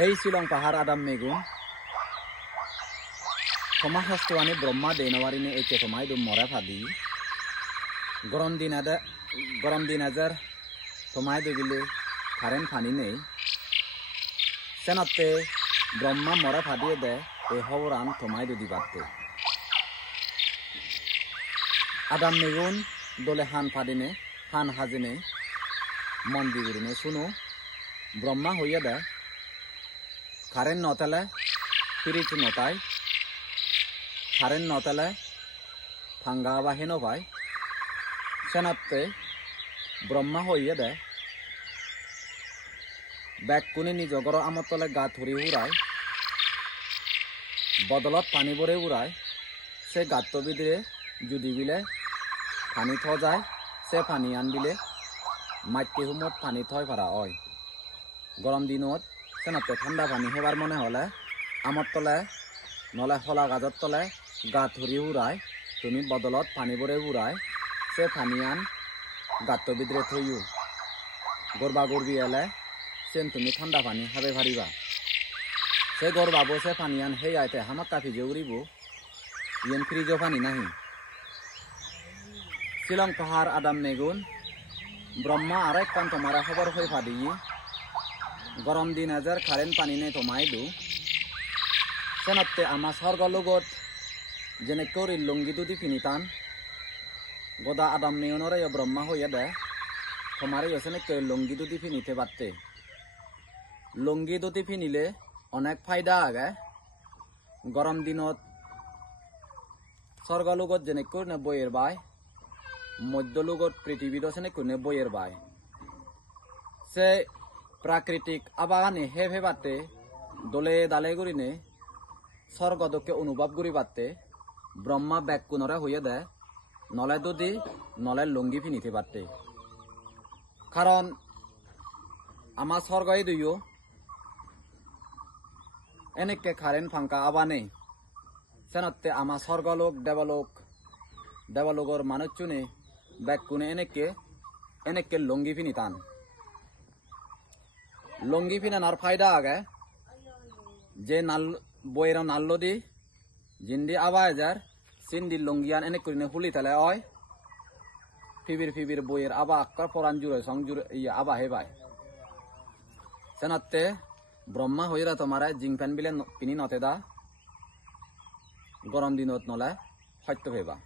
এই শিলং পাহাড় আদাম মেগুন tomah hastuani brahma denawarini eke tomai dum mora phadi গরম দিন আজার tomai do bile karen phani nei senatte brahma mora phadi de e horan tomai do dibatte adam megun dole han phadine han hajene mondigurine suno brahma hoya de karen notale pirit notai karen notale thanga ba heno bhai senatte brahma hoya de bek kuni ni jogoro amotole ga thuri urai বদলত পানি ভরে উড়ায় সে গাত্ত বিদরে যদি বিলে পানি থ যায় সে পানি আন বিলে মাটি হুমত পানি থয় পারা হয় গরম দিনত সেনাতে ঠান্ডা পানি হেবার মনে হলে আমার তলে নলে হলা গাজর তলে গা ধরি উড়ায় তুমি বদলত পানি ভরে উড়ায় সে পানি আন গাত্ত বিদরে থইও গরবা গরবি এলে সেন তুমি ঠান্ডা পানি হাবে ভারিবা সে গরবাবো সে পানি আন হে আইতে হামাক কাফি যে উড়িব ইয়েন ফ্রিজও পানি নাহি শিলং পাহাড় আদাম মেগুন ব্রহ্মা আর এক কান তোমারা খবর হয়ে ফাদি গরম দিন হাজার কারেন্ট পানি নেই তোমায় দু সেনাতে আমার স্বর্গ লগত যেনে করি লঙ্গি দুদি ফিনিতান গদা আদাম মেগুনরে ব্রহ্মা হইয়া দে তোমারে ইসেনে কে লঙ্গি দুদি ফিনিতে পারতে লঙ্গি দুদি ফিনিলে অনেক ফায়দা আগে গরম দিনত স্বর্গলোকত যেনে কোনে বইয়ের বাই মধ্যলোকত পৃথিবীত আছে কোনে বইয়ের বাই সে প্রাকৃতিক আবাগানে হে ভে পাতে দলে দালে করিনে স্বর্গদকে অনুভব করি পাতে ব্রহ্মা ব্যাকুণরে হইয়া দেয় নলে দুদি নলে লঙ্গি ফিনিতে পারতে কারণ আমার স্বর্গই দুইও এনেকে খারেন ফাঙ্কা আবানে সেনাতে আমার স্বর্গলোক দেবলোকর মানুষজনে ব্যাকুনে এনেকে লঙ্গি ফিনি টান লঙ্গি ফিনানোর ফায়দা আগে যে নাল বইয়ের নাল্লো দি জিন্দি আবা হাজার সিন্দি লঙ্গিয়ান এনে করিনে হুলি তালে হয় ফিবির বইয়ের আবা আক্কর ফরান জুড়ে সংজুড়ে ইয়ে আবা হে বাই সেনাতে ব্রহ্মা হইরা তোমারে জিং ফ্যান বিলে পিনি নতে দা গরম দিনত নলে সত্য ভেবা